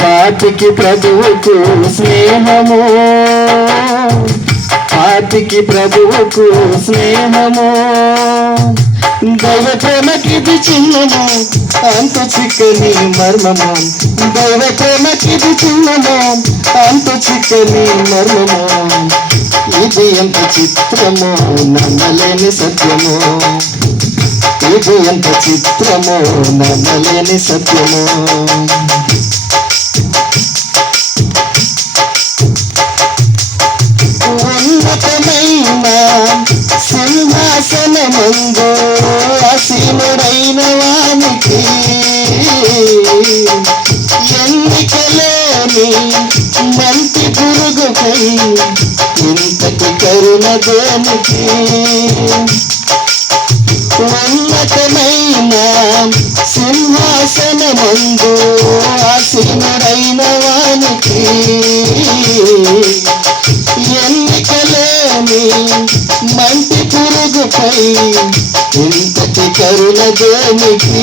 పాపికి ప్రభువుకు స్నేహము, పాపికి ప్రభువుకు స్నేహము, దైవ ప్రేమకిది చిన్నము అంత చిక్కని మర్మము, దైవ ప్రేమకిది చిన్నము అంత చిక్కని మర్మము. ఇది ఎంత చిత్రము నమ్మలేని సత్యము, ఇది ఎంత చిత్రము నమ్మలేని సత్యము. ఉన్నతమైన సింహాసనమందు అసీనుడైన వానికి ఎన్నికలేని మంచి పురుగుపై ఇంతటి కరుణ దేనికి. ఉన్నతమైన సింహాసనమందు ఆసీనుడైన వానికి ఎన్నికలేని మంచి పురుగుపై ఇంతటి కరుణ దేనికి.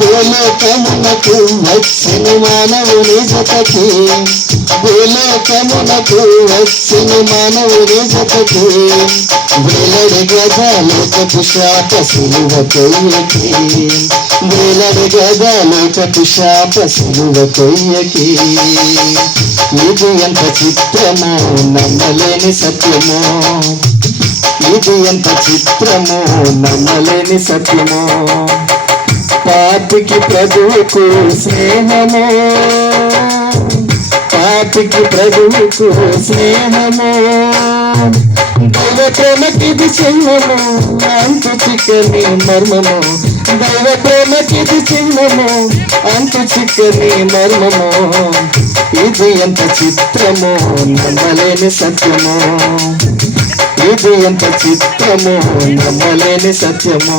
భూలోకమునకు వచ్చిన మానవుని జతకి, భూలోకమునకు వచ్చిన మానవుని జతకి వేలడి గదలోకపు శాప సిలువ కొయ్యకి, వేలడి గదలోకపు శాప సిలువ కొయ్యకి. ఇది ఎంత చిత్రమో నమ్మలేని సత్యమో, ఇది ఎంత చిత్రమో నమ్మలేని సత్యమో. పాపికి ప్రభువుకు స్నేహము, పాపికి ప్రభువుకు స్నేహము, దైవ ప్రేమకిది చిన్నము అంత చిక్కని మర్మము, దైవ ప్రేమకిది చిన్నము అంత చిక్కని మర్మము. ఇది ఎంత చిత్రము నమ్మలేని సత్యము, ఇది ఎంత చిత్రము నమ్మలేని సత్యము.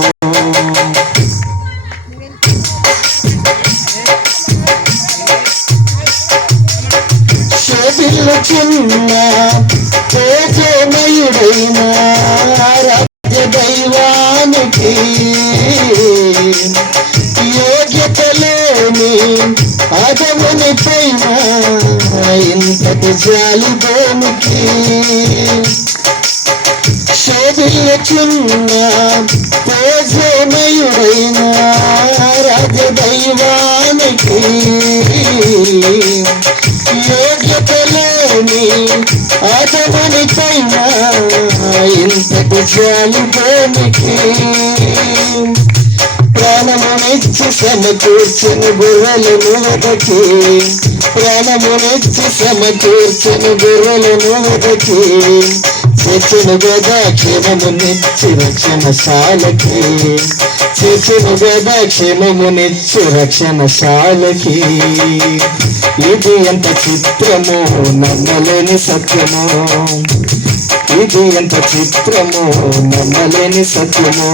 చిన్న తేజమయుడైన ఆరాధ్య దైవానికి యోగ్యత లేని అదముని పైన ఇంతటి జాలి దేనికి. శోభిల్లుచున్న తేజమయుడైన ఆరాధ్య దైవానికి యోగ్యత లేని అదముని పైన ఇంతటి జాలి దేనికి. ప్రాణమునిచ్చి సమకూర్చిన గొర్రెలను వెదకి, ప్రాణమునిచ్చి సమకూర్చిన గొర్రెలను వెదకి చేసిన గదా క్షేమమునిచ్చి రక్షణశాలకి, చేసిన గదా క్షేమమునిచ్చి రక్షణశాలకి. ఇది ఎంత చిత్రము నమ్మలేని సత్యము, ఇది ఎంత చిత్రము నమ్మలేని సత్యము.